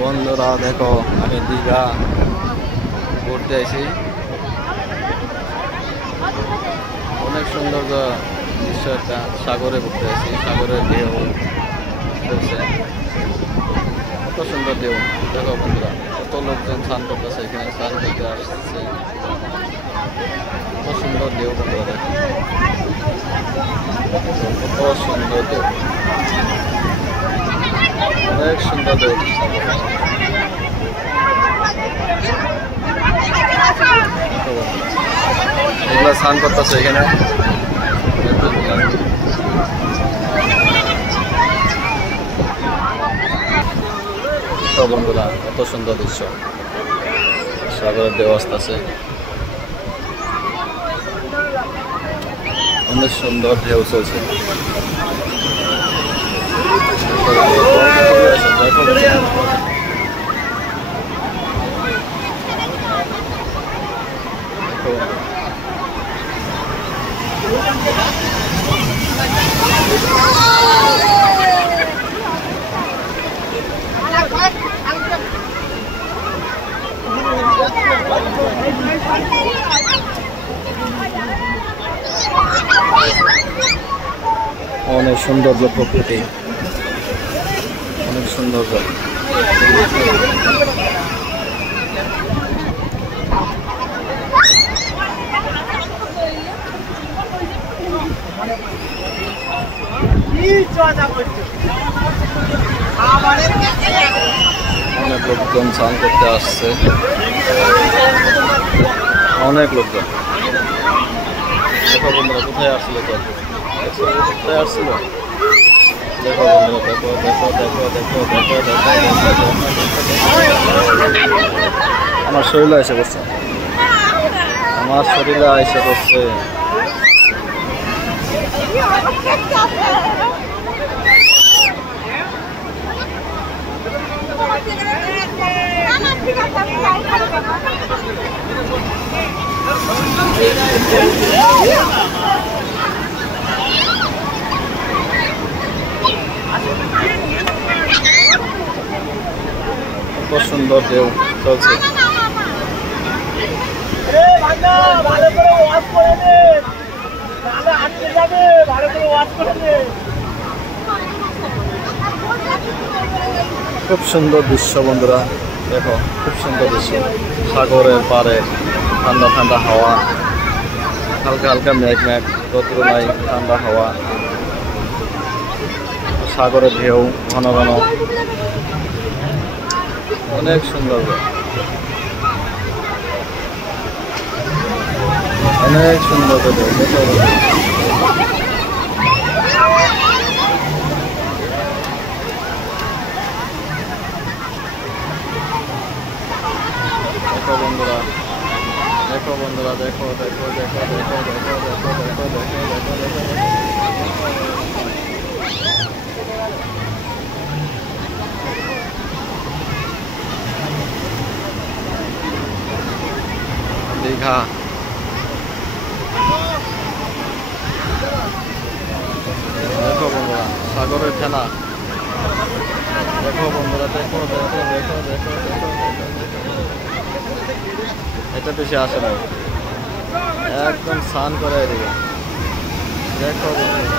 বন্ধুরা দেখো, আমি দীঘা ঘুরতে আসি। অনেক সুন্দর দৃশ্য, একটা সাগরে ঘুরতে আসি। সাগরের ঢেউ চলছে, কত সুন্দর ঢেউ। দেখো বন্ধুরা, কত লোকজন স্নান করতেছে, এখানে স্নান করতে আসছে। কত সুন্দর ঢেউ বন্ধুরা, দেখো কত সুন্দর ঢেউ, অনেক সুন্দর ঢেউ। এগুলো স্নান করতেছে এখানে। তো বন্ধুরা, কত সুন্দর দৃশ্য, সাগরের ঢেউ আসতেছে, অনেক সুন্দর ঢেউ চলছে। অনেক সৌন্দর্য, প্রকৃতি অনেক সৌন্দর্য। অনেক লোকজন স্নান করতে আসছে, অনেক লোকজন। দেখো বন্ধুরা, কোথায় আসছিল, কোথায় আসছিল। দেখো বন্ধুরা, দেখো দেখো দেখো দেখো দেখো দেখো, আমার শরীরে এসে পড়ছে, আমার শরীরে এসে পড়ছে। কত সুন্দর ঢেউ চলছে। খুব সুন্দর দৃশ্য বন্ধুরা, দেখো খুব সুন্দর দৃশ্য। সাগরের পাড়ে ঠান্ডা ঠান্ডা হাওয়া, হালকা হালকা মেঘ মেঘ, রোদ্র নাই, ঠান্ডা হাওয়া, সাগরের ঢেউ ঘন ঘন, অনেক সুন্দর, অনেক সুন্দর ঢেউ। দেখো বন্ধুরা, দেখো বন্ধুরা, দেখো দেখো দেখো দেখো দেখো দেখো দেখো দেখো দেখো দেখো। দীঘা, দেখো বন্ধুরা, সাগরের খেলা। দেখো বন্ধুরা, দেখো দেখো দেখো দেখো দেখো, এটা বেশি আসে না, একদম স্নান করে এদিকে। দেখো বন্ধুরা,